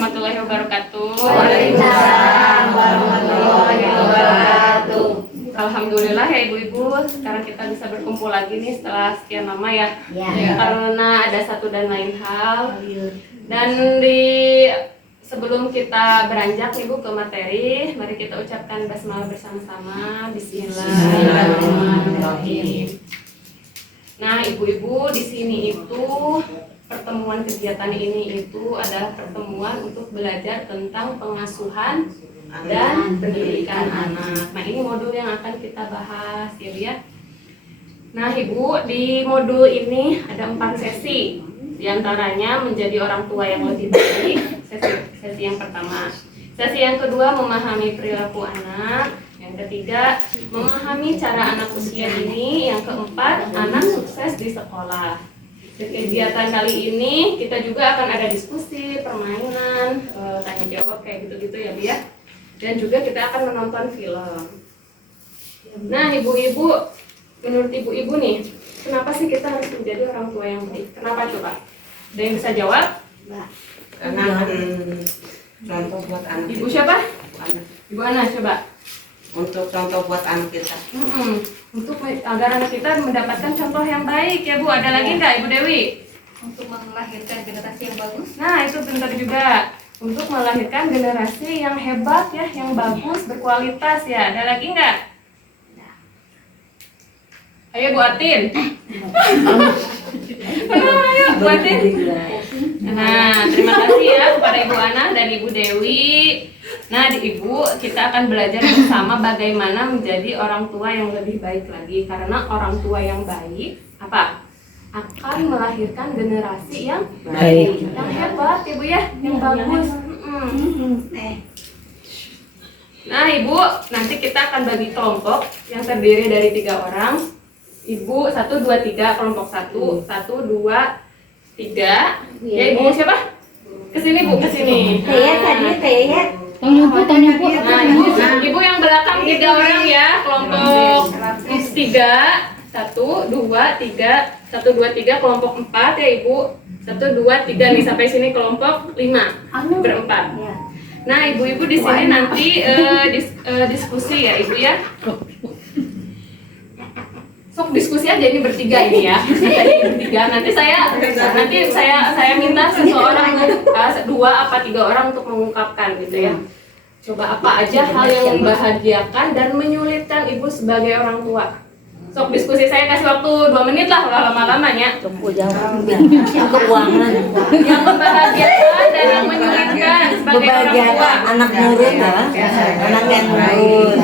warahmatullahi wabarakatuh. Waalaikumsalam warahmatullahi wabarakatuh. Alhamdulillah ya ibu-ibu, sekarang kita bisa berkumpul lagi nih setelah sekian lama ya. Ya. Karena ada satu dan lain hal. Dan sebelum kita beranjak ibu ke materi, mari kita ucapkan basmalah bersama-sama. Bismillahirrahmanirrahim. Nah ibu-ibu, di sini itu pertemuan kegiatan ini itu adalah pertemuan untuk belajar tentang pengasuhan dan pendidikan anak. Nah ini modul yang akan kita bahas ya Bu ya. Nah Ibu, di modul ini ada 4 sesi. Di antaranya menjadi orang tua yang lebih baik, sesi yang pertama. Sesi yang kedua memahami perilaku anak. Yang ketiga memahami cara anak usia ini. Yang keempat anak sukses di sekolah. Di kegiatan kali ini kita juga akan ada diskusi, permainan, tanya jawab kayak gitu-gitu ya Bu ya. Dan juga kita akan menonton film. Nah ibu-ibu, menurut ibu-ibu nih, kenapa sih kita harus menjadi orang tua yang baik? Kenapa coba? Ada yang bisa jawab? Karena contoh buat anak. Ibu siapa? Anak. Ibu Ana coba. Untuk contoh buat anak kita. Untuk agar anak kita mendapatkan contoh yang baik ya Bu. Ada lagi nggak Ibu Dewi? Untuk melahirkan generasi yang bagus. Nah itu bentar juga. Untuk melahirkan generasi yang hebat ya, yang bagus, berkualitas ya. Ada lagi nggak? Ayo Bu Atin. Ayo Bu Atin. Nah, terima kasih ya kepada Ibu Ana dan Ibu Dewi. Nah, Ibu, kita akan belajar bersama bagaimana menjadi orang tua yang lebih baik lagi. Karena orang tua yang baik, apa? Akan melahirkan generasi yang baik, yang hebat Ibu ya, yang bagus. Nah Ibu, nanti kita akan bagi kelompok yang terdiri dari 3 orang. Ibu 1, 2, 3, kelompok 1, 1, 2, 3. Ya Ibu siapa? Kesini Bu, kesini. Tanya Bu. Nah ibu yang belakang 3 orang ya, kelompok 3. 1, 2, 3, 1, 2, 3, kelompok 4 ya Ibu. 1, 2, 3 nih sampai sini kelompok 5 berempat. Nah ibu-ibu di sini nanti diskusi ya Ibu ya. Sok diskusi aja ini bertiga ini ya. Bertiga. Nanti saya minta seseorang 2 apa 3 orang untuk mengungkapkan gitu ya. Coba apa aja hal yang membahagiakan dan menyulitkan Ibu sebagai orang tua. Sok diskusi, saya kasih waktu 2 menit lah, lama-lamanya. Keuangan. Yang membahagiakan dan yang menyulitkan sebagai orang tua. Anak nurut ya, anak yang nurut.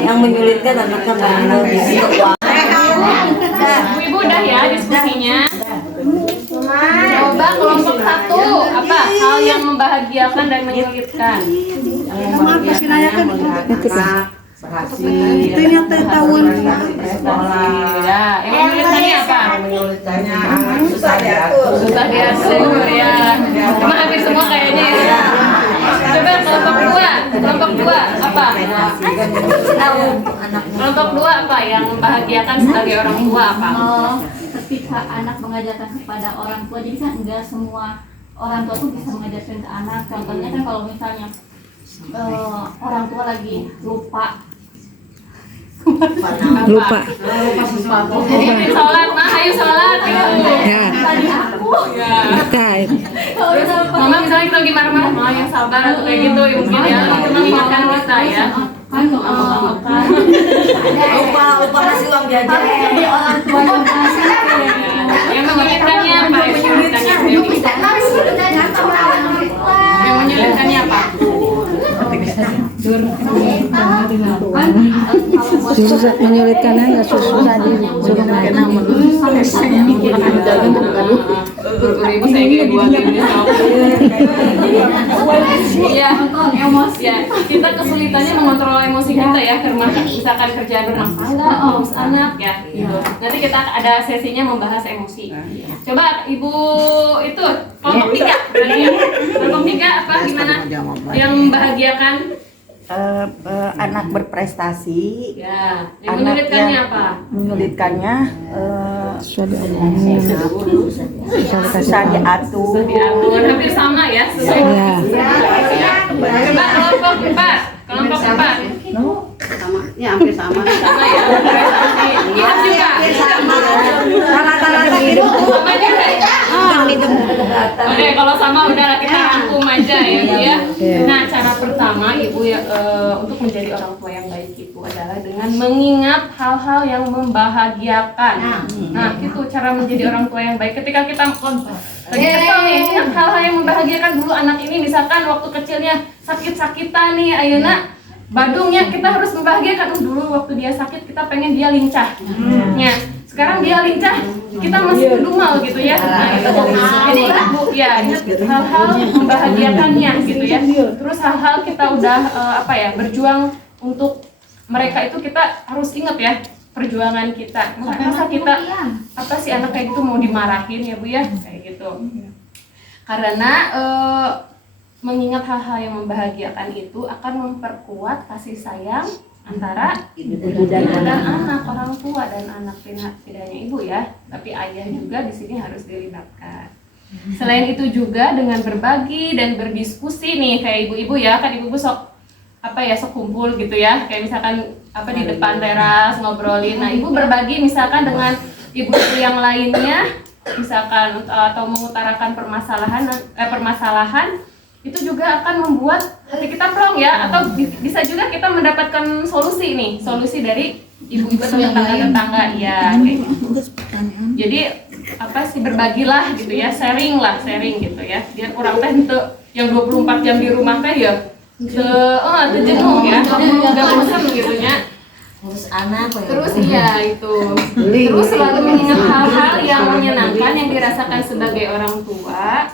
Yang menyulitkan anaknya bangun. Ibu udah ya diskusinya. Coba kelompok 1 apa hal yang membahagiakan dan menyulitkan? Itu yang tahun Ya, yang menyulitkannya apa? Menyulitkannya susah diatur. Susah diatur ya. Cuma hampir semua kayaknya ya. Coba kelompok 2 apa? Kelompok 2 apa yang membahagiakan sebagai orang tua apa? Ketika anak mengajarkan kepada orang tua, jadi kan enggak semua orang tua tuh bisa mengajarkan ke anak. Contohnya kan kalau misalnya orang tua lagi lupa sesuatu. Jadi sholat, ayo sholat gitu. ya. Tadi aku Ya. kalau misalnya Mama misalnya kita lagi marah-marah, mama yang sabar atau kayak gitu ya mungkin ya. Itu mengingatkan kita ya. kan kan Lupa kasih uang jajan. jadi orang tua yang kasih Yang menyulitkannya apa? Yang menyulitkannya apa? Susah menyulitkannya nggak susah aja suruh main. Ibu saya kayak buat ini Iya, emosi ya. Kita kesulitannya mengontrol emosi kita ya, karena misalkan kerjaan rumah tangga, ngurus anak ya. Gitu. Nanti kita ada sesinya membahas emosi. Coba Ibu itu kelompok 3 berarti ya. Kelompok 3 apa gimana? Yang membahagiakan? Anak berprestasi, Ya, yang anak menyulitkannya yang apa? menyulitkannya Susah diomongin, susah susah dikasih tahu. diatur, Diatur, hampir sama ya. Ya. Kelompok 4. Sama, ya hampir sama. Sama ya. Ingat juga. Rata-rata gitu. Sama juga ya. Oke, kalau sama udahlah kita rangkum aja ya Bu ya. Nah, cara pertama Ibu ya untuk menjadi orang tua yang baik itu adalah dengan mengingat hal-hal yang membahagiakan. Nah, itu cara menjadi orang tua yang baik. Ketika kita lagi kesel nih, ingat hal-hal yang membahagiakan dulu anak ini. Misalkan waktu kecilnya sakit-sakitan nih, ayeuna badungnya kita harus membahagiakan. Dulu waktu dia sakit kita pengen dia lincah. Ya, sekarang dia lincah, kita masih kedumal gitu ya. Nah, itu jadi Ibu ya ingat hal-hal membahagiakannya gitu ya. Terus hal-hal kita udah berjuang untuk mereka itu kita harus ingat ya perjuangan kita. Masa kita anak kayak gitu mau dimarahin ya Bu ya kayak gitu. Karena mengingat hal-hal yang membahagiakan itu akan memperkuat kasih sayang antara ibu dan anak, orang tua dan anak, tidak hanya ibu ya, tapi ayah juga di sini harus dilibatkan. Selain itu juga dengan berbagi dan berdiskusi nih kayak ibu-ibu ya, kan ibu-ibu sok kumpul gitu ya, kayak misalkan di depan teras ngobrolin. Nah, ibu berbagi misalkan dengan ibu-ibu yang lainnya, misalkan atau mengutarakan permasalahan itu juga akan membuat hati kita plong ya, atau bisa juga kita mendapatkan solusi dari ibu-ibu atau tetangga-tetangga ya kayak gitu. Jadi berbagilah gitu ya, sharing gitu ya, biar orang teh itu yang 24 jam di rumah teh ya jenuh ya, nggak bosan gitu ya. Terus anak Terus iya itu. Terus selalu mengingat hal-hal yang menyenangkan yang dirasakan sebagai orang tua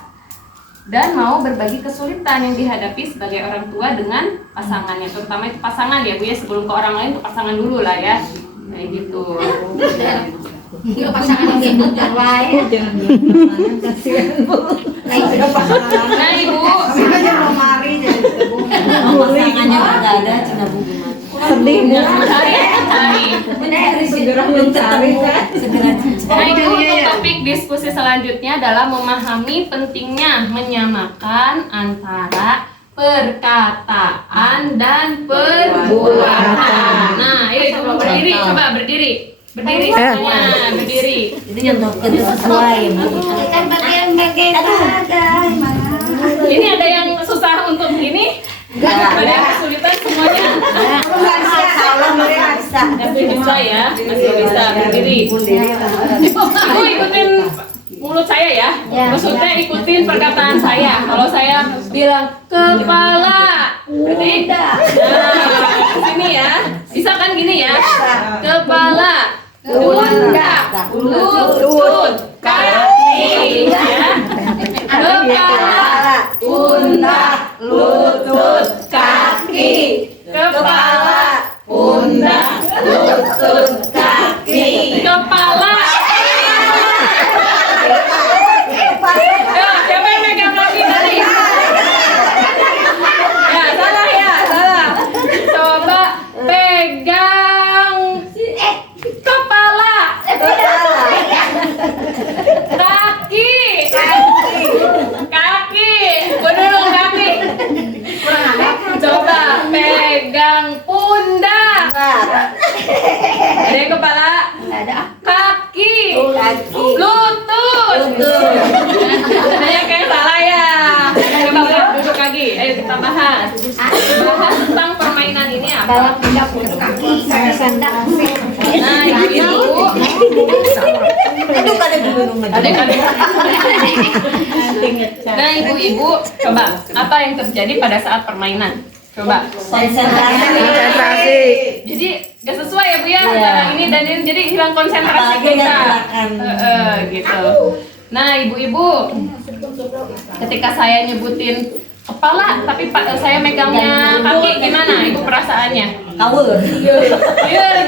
dan mau berbagi kesulitan yang dihadapi sebagai orang tua dengan pasangannya, terutama itu pasangan ya Bu ya, sebelum ke orang lain ke pasangan dulu lah ya, kayak gitu. Pasangan yang jangan lain. Nah Ibu, pasangannya nggak ada, cina Bu gimana? Sedih Bu. cari. Nah Ibu, untuk topik diskusi selanjutnya adalah memahami pentingnya menyamakan antara perkataan dan perbuatan. Nah, ayo berdiri, coba berdiri. Berdiri semuanya, berdiri. Itu nyontohkan sesuai Bu. Kan bagian-bagian Ini ada yang susah untuk ini? Ada yang kesulitan semuanya? Masih bisa ya, masih bisa berdiri. Ibu ikutin mulut saya ya. Maksudnya ikutin perkataan saya. Kalau saya bilang kepala, berarti sini ya. Bisa kan gini ya? Kepala, pundak, lutut, kaki, ya. Kepala, pundak, lutut, kaki. Kepala, pundak, lutut, kaki. Kepala. Siapa yang megang kaki tadi? Ya, salah ya, salah. Coba pegang kepala. Kaki. Kaki. Bedulung kaki. Coba pegang pundak. Ada yang kepala? Kaki. Lutut. Ada yang kayak salah ya. Coba duduk lagi. Ayo kita bahas. Bahas tentang permainan ini apa? Nah, ibu-ibu. Itu kada bingung Ada. Nah, ibu-ibu, coba apa yang terjadi pada saat permainan? Coba. konsentrasi. Jadi gak sesuai ya Bu ya antara ini dan ini, jadi hilang konsentrasi Apalagi kita. gerakan. Gitu. Nah, ibu-ibu, ketika saya nyebutin kepala tapi saya megangnya kaki, gimana ibu perasaannya? Kawur. Iya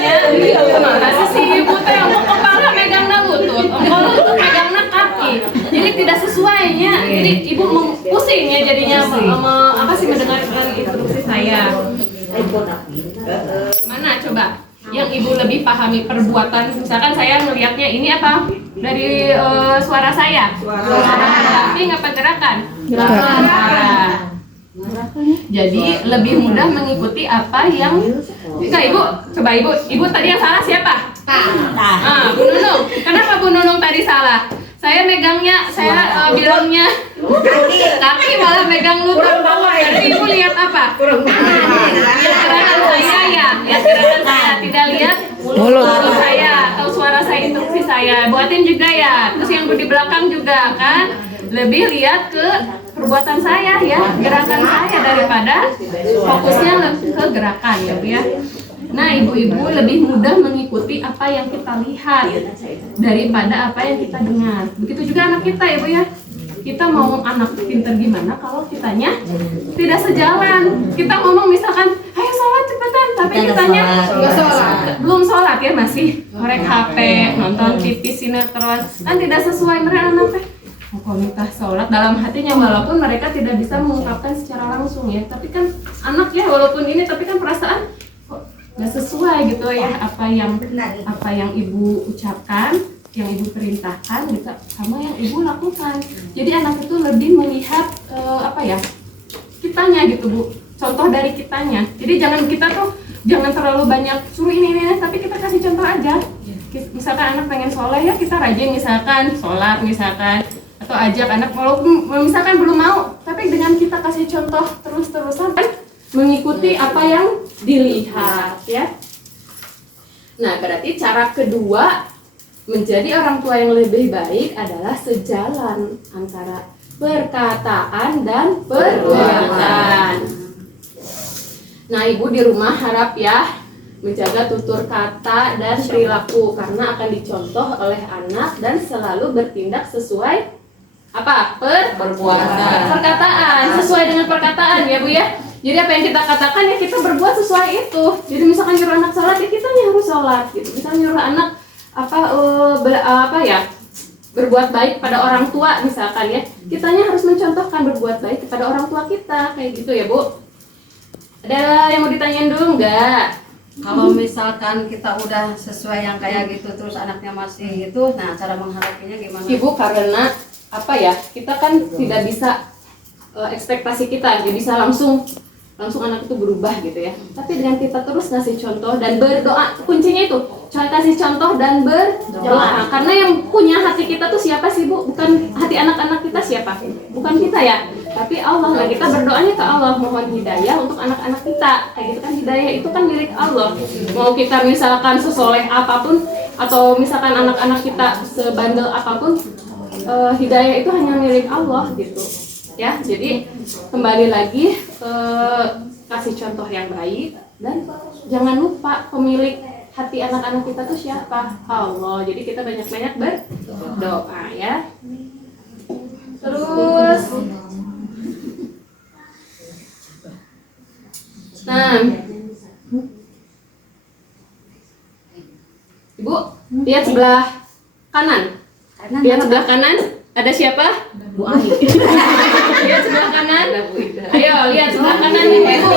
ya. Mana si ibu teh mau kepala megangna lutut, mau lutut megangna kaki. Jadi tidak sesuainya. Jadi ibu pusing ya jadinya mendengarkan instruksi saya. Mana coba yang ibu lebih pahami perbuatan, misalkan saya melihatnya ini apa dari suara saya, suara tapi nggak pergerakan. Jadi lebih mudah mengikuti apa yang Enggak, Ibu. Coba Ibu tadi yang salah siapa? Bu Nunung. Kenapa Bu Nunung tadi salah? Saya megangnya, saya bilangnya kaki malah megang lutut bawah. Jadi Ibu lihat apa? Lihat gerakan saya ya, lihat gerakan saya, tidak lihat mulut saya atau suara saya, instruksi saya. Buatin juga ya. Terus yang di belakang juga kan, lebih lihat ke perbuatan saya ya, gerakan saya daripada fokusnya ke gerakan ya Bu ya. Nah ibu-ibu lebih mudah mengikuti apa yang kita lihat daripada apa yang kita dengar. Begitu juga anak kita ya Bu ya. Kita mau anak pinter gimana kalau kitanya tidak sejalan. Kita ngomong misalkan, ayo sholat cepetan, tapi kitanya belum sholat ya, masih ngorek HP, nonton TV, sinetron, kan tidak sesuai. Mereka anaknya kalau minta sholat dalam hatinya, walaupun mereka tidak bisa mengungkapkan secara langsung ya, tapi kan anak ya, walaupun ini tapi kan perasaan kok nggak sesuai gitu ya, apa yang ibu ucapkan, yang ibu perintahkan gitu sama yang ibu lakukan. Jadi anak itu lebih melihat kitanya gitu Bu, contoh dari kitanya. Jadi jangan terlalu banyak suruh ini tapi kita kasih contoh aja. Misalkan anak pengen soleh ya, kita rajin misalkan sholat misalkan, atau ajak anak walaupun misalkan belum mau, tapi dengan kita kasih contoh terus-terusan kan mengikuti apa yang dilihat ya. Nah berarti cara kedua menjadi orang tua yang lebih baik adalah sejalan antara perkataan dan perbuatan. Nah ibu di rumah harap ya menjaga tutur kata dan perilaku, karena akan dicontoh oleh anak dan selalu bertindak sesuai apa? Perkataan, sesuai dengan perkataan ya Bu ya. Jadi apa yang kita katakan ya kita berbuat sesuai itu. Jadi misalkan nyuruh anak sholat ya kita harus sholat gitu. Misalkan nyuruh anak berbuat baik pada orang tua misalkan ya, kitanya harus mencontohkan berbuat baik kepada orang tua kita, kayak gitu ya Bu. Ada yang mau ditanyain dulu nggak? Kalau misalkan kita udah sesuai yang kayak gitu terus anaknya masih itu, nah cara menghadapinya gimana? Ibu karena kita kan tidak bisa ekspektasi kita bisa langsung anak itu berubah gitu ya. Tapi dengan kita terus ngasih contoh dan berdoa, kuncinya itu kasih contoh dan berdoa. Karena yang punya hati kita tuh siapa sih Bu? Bukan hati anak-anak kita siapa? Bukan kita ya, tapi Allah. Nah kita berdoanya ke Allah, mohon hidayah untuk anak-anak kita. Kayak gitu kan, hidayah itu kan milik Allah. Mau kita misalkan sesoleh apapun, atau misalkan anak-anak kita sebandel apapun, hidayah itu hanya milik Allah gitu ya. Jadi kembali lagi kasih contoh yang baik, dan jangan lupa pemilik hati anak-anak kita tuh siapa? Allah. Jadi kita banyak-banyak berdoa ya. Terus nah Ibu lihat sebelah kanan. Lihat sebelah kanan, ada siapa? Bu Ani. Lihat sebelah kanan. Ayo, lihat sebelah kanan Ibu.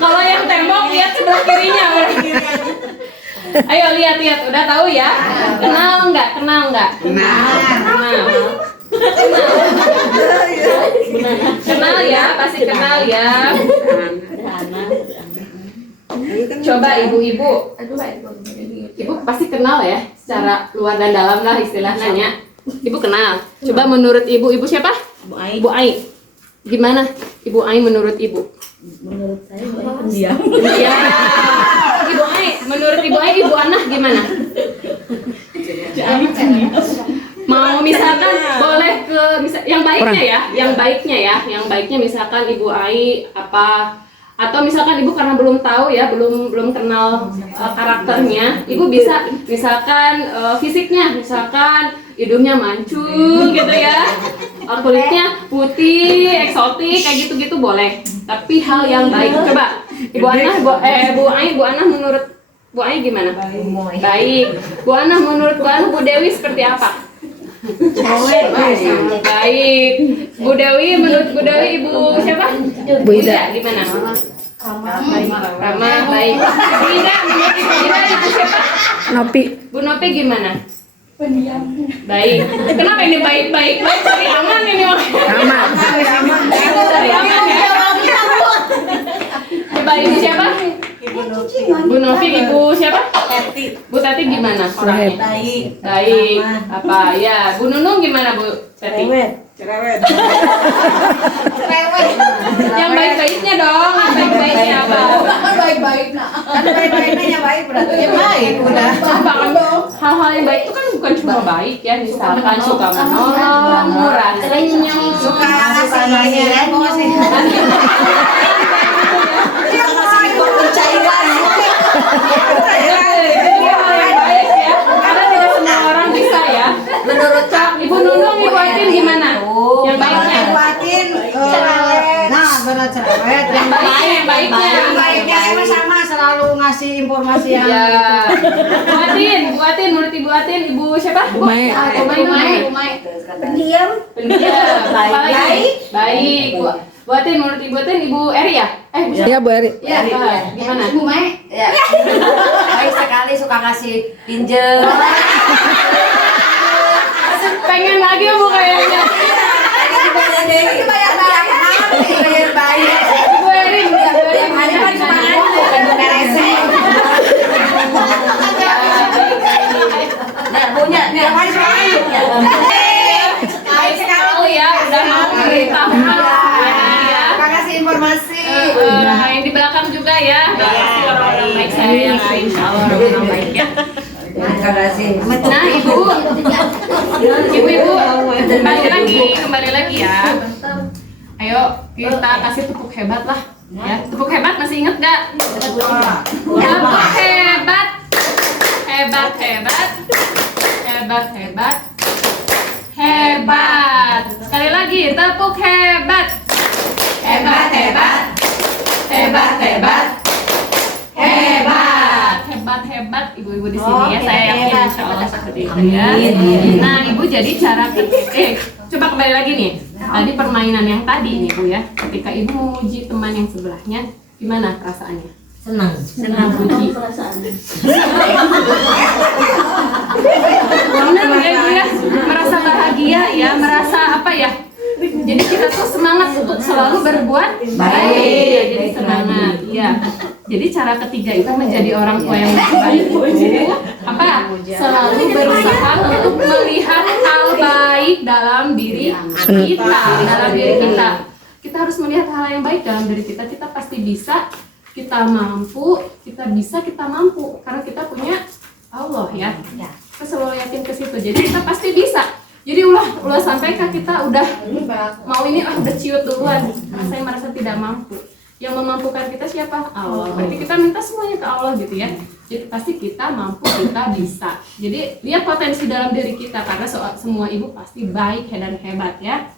Kalau yang tembok, lihat sebelah kirinya. Ayo lihat, udah tahu ya? Kenal nggak? Kenal ya, pasti kenal ya. Coba ibu-ibu pasti kenal ya, secara luar dan dalam lah istilahnya. Ibu kenal. Coba menurut ibu siapa? Bu Ai. Gimana Ibu Ai menurut ibu? Menurut saya pendiam. Ya. Ibu Ai, menurut Ibu Ai, Ibu Anah gimana? Mau misalkan boleh ke yang baiknya misalkan Ibu Ai apa, atau misalkan ibu karena belum tahu ya, belum kenal karakternya, ibu bisa misalkan fisiknya, misalkan hidungnya mancung gitu ya, kulitnya putih, eksotik kayak gitu-gitu boleh. Tapi hal yang baik, coba Ibu Anah, Bu Anah menurut Bu Ai gimana? Baik. Bu Anah menurut Bu Anah, Bu Dewi seperti apa? Baik. Bu Dewi menurut Bu Dewi Ibu siapa? Bu Ida gimana? Ramah, baik. Bu Ida menurut Ibu Ida Ibu siapa? Nopi. Bu Nopi gimana? Pendiam. Baik. Kenapa ini baik? Cari aman ini orang. Aman. Ibu Bu Novi, Ibu siapa? Bu Tati gimana orangnya? Baik. Baik. Apa ya? Bu Nunung gimana Bu Tati? Cerewet. Yang baik-baiknya dong. Yang baik-baiknya apa? Baik-baik nak. Kan baik-baiknya yang baik berarti. Ya baik udah. Apa kan? Hal-hal yang baik itu kan bukan cuma baik ya, misalkan suka menolong, murah senyum, Suka ngasih karena tidak semua orang bisa ya. Menurut Ibu Nunung, Ibu Atin gimana? Yang baiknya? Buatin cerewet. Nah, benar cerewet. Yang baiknya. Yang baiknya emang sama selalu ngasih informasi yang Ya. Bu Atin, menurut Ibu Atin, Ibu siapa? Bu Mai. Mai. pendiam. Pendiam. Baik. Baik. Bu Atin, menurut Ibu Atin, Ibu Eri ya? Bu siapa? Iya Bu Eri. Ya, gimana? Ibu Mai. Ya. Baik sekali, suka ngasih pinjem. Pengen lagi Bu kayaknya. Bayar bayar. Ibu Eri, Nah, punya nih. baik sekali ya, udah mau memberitahukan ya. Kasih informasi. Yang di belakang juga ya, kasih orang-orang baik saya yang insya Allah orang-orang baik ya. Terima kasih. Nah ibu-ibu kembali lagi ya. Ayo kita kasih tepuk hebat lah ya. Tepuk hebat masih inget gak? Tepuk hebat, hebat, hebat, hebat, hebat, hebat. Sekali lagi tepuk hebat, hebat, hebat, hebat, hebat, hebat, hebat, hebat. Ibu-ibu di sini ya, saya yakin insya Allah seperti itu ya. Nah ibu jadi cara coba kembali lagi nih. Tadi permainan yang tadi nih Bu ya. Ketika ibu memuji teman yang sebelahnya, gimana perasaannya? Senang. Senang puji. Benar ya Bu ya. Merasa bahagia ya, merasa apa ya? Jadi kita tuh semangat untuk selalu berbuat baik. Ya, jadi semangat. Ya. Jadi cara ketiga itu menjadi orang tua yang baik itu apa? Selalu berusaha untuk melihat hal baik dalam diri kita, dalam diri kita. Kita harus melihat hal yang baik dalam diri kita. Kita pasti bisa, kita mampu, kita bisa, kita mampu karena kita punya Allah ya. Kita selalu yakin ke situ. Jadi kita pasti bisa. Jadi ulah sampai kita udah mau ini udah ciut duluan. Saya merasa tidak mampu. Yang memampukan kita siapa? Allah. Berarti kita minta semuanya ke Allah gitu ya. Jadi pasti kita mampu, kita bisa. Jadi lihat potensi dalam diri kita karena semua ibu pasti baik dan hebat ya.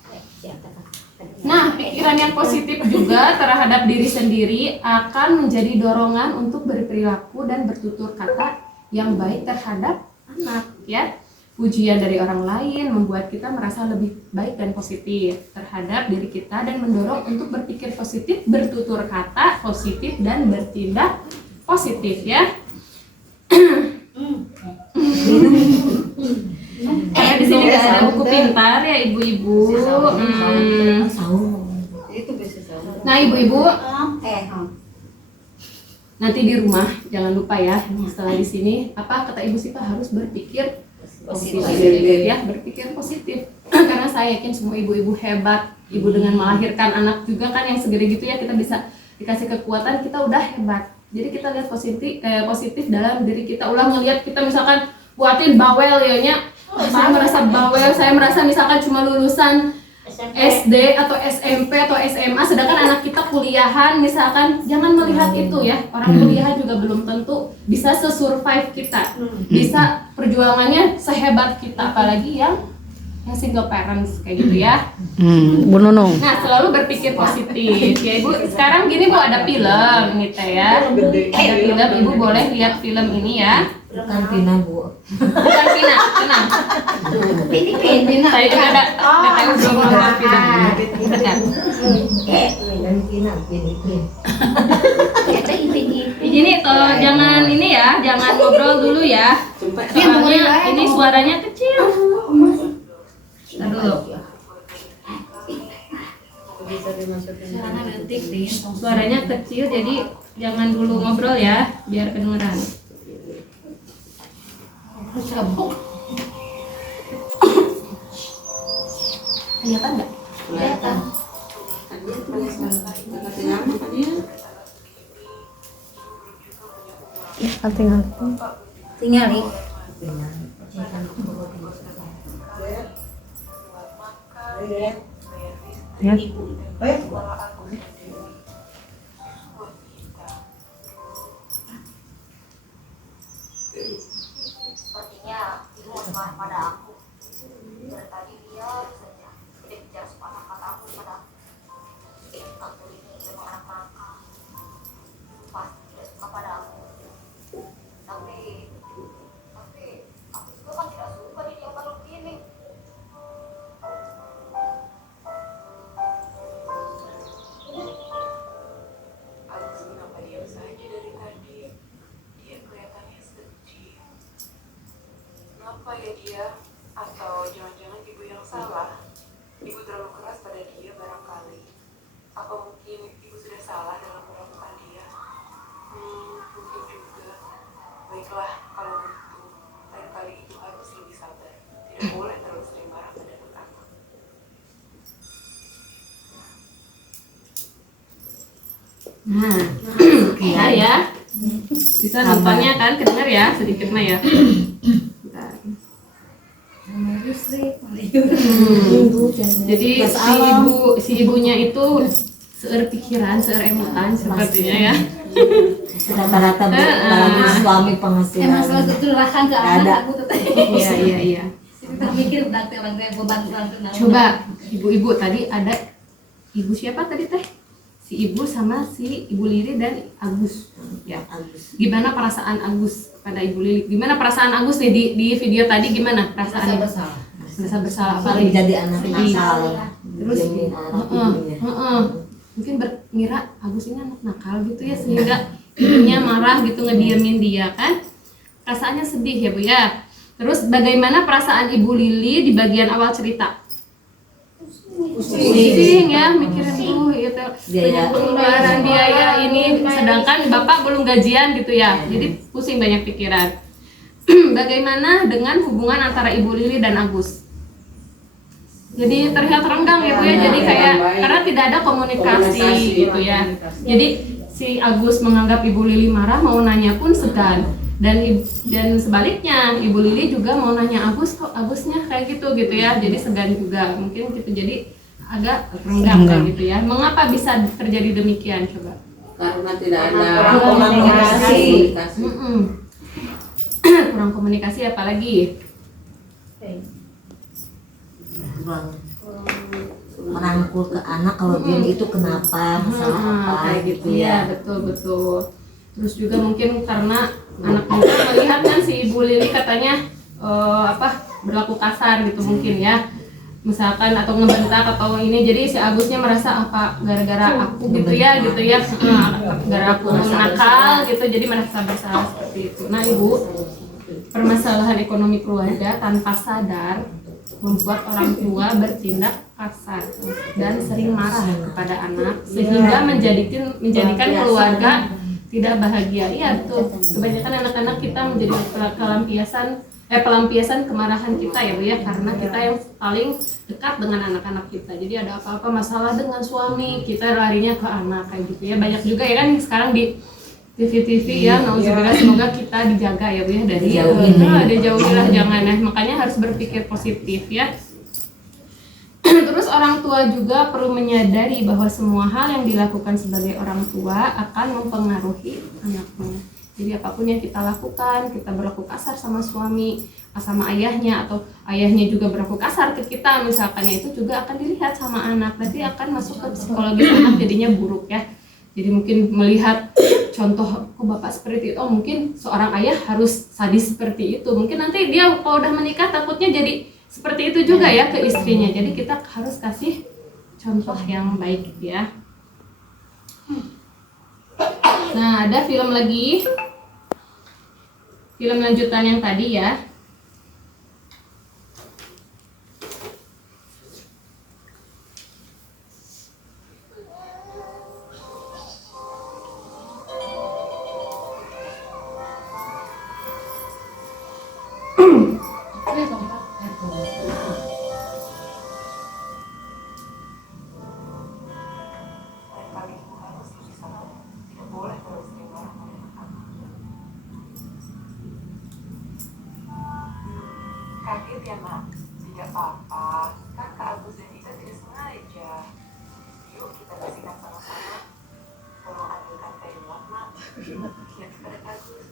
Nah, pikiran yang positif juga terhadap diri sendiri akan menjadi dorongan untuk berperilaku dan bertutur kata yang baik terhadap anak ya. Pujian dari orang lain membuat kita merasa lebih baik dan positif terhadap diri kita dan mendorong untuk berpikir positif, bertutur kata positif dan bertindak positif ya. Karena di sini nggak ada buku pintar ya ibu-ibu. Nah ibu-ibu, nanti di rumah jangan lupa ya setelah di sini apa kata Ibu Sipa harus berpikir positif ya, berpikir positif. Karena saya yakin semua ibu-ibu hebat, ibu dengan melahirkan anak juga kan yang segede gitu ya, kita bisa dikasih kekuatan, kita udah hebat. Jadi kita lihat positif dalam diri kita. Ulang ngelihat kita misalkan buatin bawel ya nya, saya merasa bawel, saya merasa misalkan cuma lulusan SD atau SMP atau SMA, sedangkan anak kita kuliahan misalkan, jangan melihat itu ya. Orang kuliahan juga belum tentu bisa sesurvive kita, bisa perjuangannya sehebat kita, apalagi yang single parents kayak gitu ya. Bu Nunung. Nah selalu berpikir positif ya ibu. Sekarang gini Bu, ada film nih teh ya, ada film, ibu boleh lihat film ini ya. Bukan Pina Bu. Bukan Pina, tenang. Pina. Saya juga ada tahu belum nonton film. Benar. Gini toh, jangan ini ya, jangan ngobrol dulu ya. Soalnya ini suaranya kecil. Dulu. bisa dimasukin. Caranya detik deh. Suaranya kecil jadi jangan dulu ngobrol ya, biar kedengeran. Cabut. Kelihatan nggak? Kelihatan. Tinggal. Tinggal nih. Ya. Sepertinya ibu mau marah pada aku. Dari tadi dia saja tidak bicara sepatah kata aku pada aku. Aku ini memang anak nakal. Pasti tidak suka pada aku. Tapi aku juga kan tidak suka didiamkan begini. Agus kenapa diam saja dari tadi? Dia kelihatannya sedih. Kenapa ya dia? Atau jangan-jangan ibu yang salah? Ibu terlalu keras pada dia barangkali. Apa mungkin ibu sudah salah dalam memperlakukan dia? Mungkin juga. Baiklah, kalau begitu, lain kali ibu harus lebih sabar. Tidak boleh terlalu sering marah pada anak-anak. Nah, bisa ya. Bisa nontonnya kan, kedengar ya, sedikit mah ya. Bentar. Jadi si ibunya itu seueur pikiran, seueur emutan sepertinya ya. Rata-rata apalagi suami penghasilan. Emang selalu tercerahkan ke anak aku tuh. Iya. Kita mikir udah orang tua beban orang tua. Coba ibu-ibu tadi ada ibu siapa tadi teh? Si ibu sama si Ibu Lili dan Agus. Ya. Gimana perasaan Agus pada Ibu Lili? Gimana perasaan Agus nih di video tadi gimana perasaan? Merasa bersalah apalagi Jadi anak nakal. Terus mungkin mengira Agus ini anak nakal gitu ya sehingga ibunya marah gitu ngediemin dia kan. Perasaannya sedih ya Bu ya. Terus bagaimana perasaan Ibu Lili di bagian awal cerita? Pusing ya mikirin tuh gitu banyak pengeluaran biaya ini sedangkan bapak belum gajian gitu ya jadi pusing banyak pikiran. Bagaimana dengan hubungan antara Ibu Lili dan Agus? Jadi terlihat renggang ya Bu ya jadi kayak karena tidak ada komunikasi gitu ya jadi si Agus menganggap Ibu Lili marah mau nanya pun segan dan sebaliknya Ibu Lili juga mau nanya Agus kok Agusnya kayak gitu ya jadi segan juga mungkin gitu jadi agak renggang kayak gitu ya. Mengapa bisa terjadi demikian coba? Karena tidak ada komunikasi. Kurang komunikasi apalagi? Kurang merangkul ke anak kalau dia itu kenapa masalah apa kayak gitu ya betul. Terus juga mungkin karena anak muda melihat kan si Ibu Lili katanya berlaku kasar gitu mungkin ya misalkan atau ngebentak atau ini jadi si Agusnya merasa apa gara-gara aku gitu ya gara aku nakal gitu jadi merasa bersalah seperti itu. Nah Ibu, permasalahan ekonomi keluarga tanpa sadar membuat orang tua bertindak kasar dan sering marah kepada anak sehingga menjadikan keluarga tidak bahagia. Iya tuh kebanyakan anak-anak kita menjadi pelampiasan kemarahan kita ya Bu ya karena kita yang paling dekat dengan anak-anak kita. Jadi ada apa-apa masalah dengan suami kita larinya ke anak kayak gitu ya. Banyak juga ya kan sekarang di TV ya. Nauzubillah semoga kita dijaga ya Bu ya dari dijauhilah jangan ya. Makanya harus berpikir positif ya. Terus orang tua juga perlu menyadari bahwa semua hal yang dilakukan sebagai orang tua akan mempengaruhi anaknya. Jadi apapun yang kita lakukan, kita berlaku kasar sama suami, sama ayahnya atau ayahnya juga berlaku kasar ke kita misalkan itu juga akan dilihat sama anak. Berarti akan masuk ke psikologis anak jadinya buruk ya. Jadi mungkin melihat contoh kok bapak seperti itu, oh mungkin seorang ayah harus sadis seperti itu. Mungkin nanti dia kalau udah menikah takutnya jadi seperti itu juga ya ke istrinya. Jadi kita harus kasih contoh yang baik ya. Nah, ada film lagi. Film lanjutan yang tadi ya. ya nak, tidak apa-apa. Kan Kak Agus dan Ika tidak sengaja. Yuk kita bersihkan sama-sama. Tolong ambilkan kain warna. Lihat kepada Kak Agus.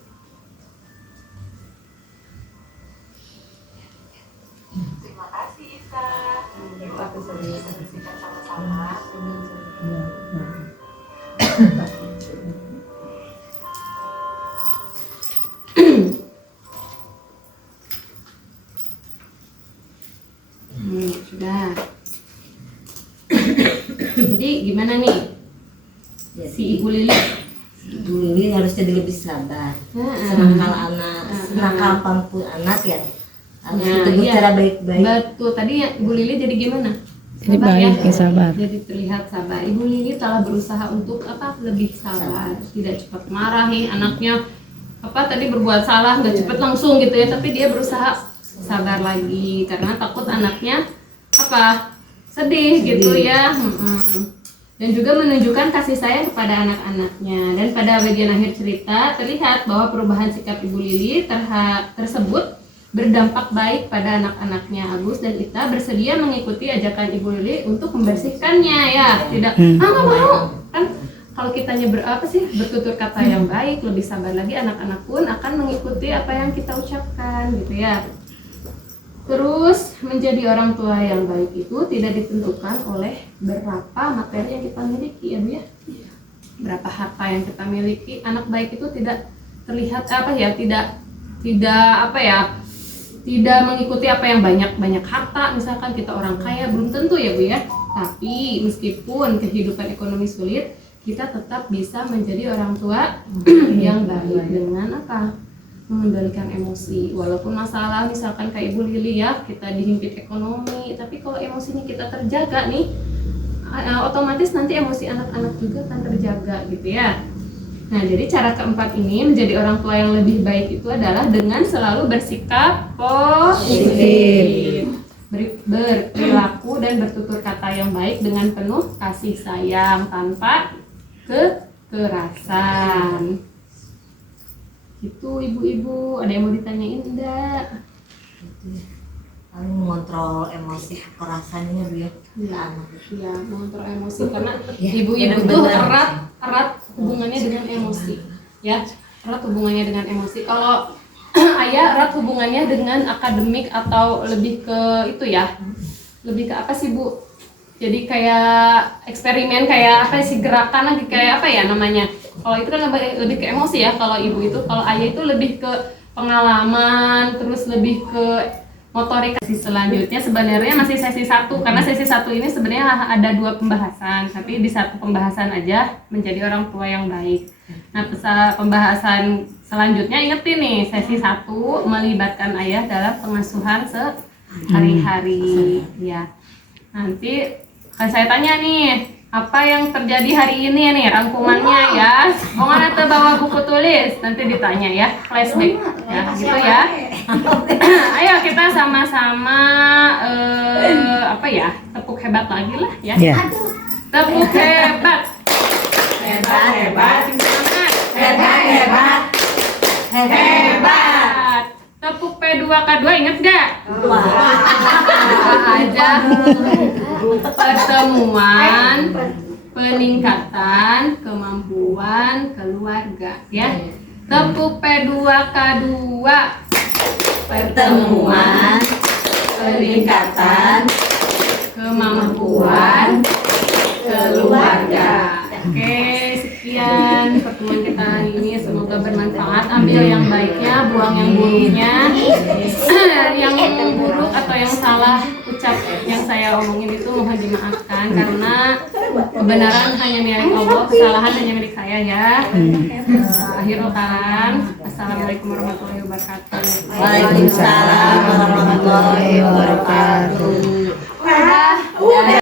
Terima kasih Ika. Yuk Agus kita bersihkan sama-sama. Sudah. Jadi gimana nih si Ibu Lili? Ibu Lili harus jadi lebih sabar. Heeh. Senangkal anak, senangkal pun anak ya. Harus Nah, ditegur iya. cara baik-baik. Betul, tadi ya, Ibu Lili jadi gimana? Jadi Sabar baik ya? ya, sabar. Jadi terlihat sabar. Ibu Lili telah berusaha untuk apa? Lebih sabar, tidak cepat marah nih anaknya. Apa tadi berbuat salah nggak cepet langsung gitu ya, tapi dia berusaha sabar lagi karena takut anaknya apa? Sedih gitu ya. Dan juga menunjukkan kasih sayang kepada anak-anaknya. Dan pada bagian akhir cerita terlihat bahwa perubahan sikap Ibu Lili tersebut berdampak baik pada anak-anaknya. Agus dan Ita bersedia mengikuti ajakan Ibu Lili untuk membersihkannya ya. Tidak, nggak mau. Kan kalau kitanya bertutur kata yang baik, lebih sabar lagi, anak-anak pun akan mengikuti apa yang kita ucapkan gitu ya. Terus menjadi orang tua yang baik itu tidak ditentukan oleh berapa materi yang kita miliki ya Bu ya. Berapa harta yang kita miliki. Anak baik itu tidak terlihat tidak mengikuti apa yang banyak harta, misalkan kita orang kaya, belum tentu ya Bu ya. Tapi meskipun kehidupan ekonomi sulit, kita tetap bisa menjadi orang tua yang baik dengan apa? Mengendalikan emosi. Walaupun masalah misalkan kayak Ibu Lili ya, kita dihimpit ekonomi, tapi kalau emosinya kita terjaga nih, otomatis nanti emosi anak-anak juga akan terjaga gitu ya. Nah, jadi cara keempat ini menjadi orang tua yang lebih baik itu adalah dengan selalu bersikap positif, berperilaku dan bertutur kata yang baik dengan penuh kasih sayang tanpa kekerasan. Itu ibu-ibu, ada yang mau ditanyain enggak? Lalu mengontrol emosi kekerasannya Bu ya. Iya, mengontrol emosi karena Ya, ibu-ibu benar-benar. tuh erat hubungannya dengan emosi, ya, erat hubungannya dengan emosi. Kalau ayah erat hubungannya dengan akademik atau lebih ke itu ya, lebih ke apa sih Bu? Jadi kayak eksperimen, kayak apa sih, gerakan lagi kayak apa ya namanya? Kalau itu kan lebih ke emosi ya. Kalau ibu itu, kalau ayah itu lebih ke pengalaman, terus lebih ke motorik. Selanjutnya sebenarnya masih sesi 1 karena sesi 1 ini sebenarnya ada 2 pembahasan, tapi di 1 pembahasan aja menjadi orang tua yang baik. Nah, pembahasan selanjutnya ingetin nih, sesi 1 melibatkan ayah dalam pengasuhan sehari-hari ya. Nanti akan saya tanya nih, apa yang terjadi hari ini nih, rangkumannya ya. Mau nggak bawa buku tulis, nanti ditanya ya, flashback ya, gitu ya. Ayo kita sama-sama tepuk hebat lagi lah ya. Tepuk hebat. Hebat. Semangat. Hebat. Tepuk P2K2 inget gak? Aja pertemuan peningkatan kemampuan keluarga ya. Tepuk P2K2 pertemuan peningkatan kemampuan keluarga. Oke, sekian pertemuan kita hari ini, semoga bermanfaat. Ambil yang baiknya, buang yang buruknya. Yang buruk atau yang salah ucap yang saya omongin itu mohon dimaafkan karena kebenaran hanya milik Allah, kesalahan hanya milik saya ya. Akhirul kalam. Assalamualaikum warahmatullahi wabarakatuh. Waalaikumsalam warahmatullahi wabarakatuh.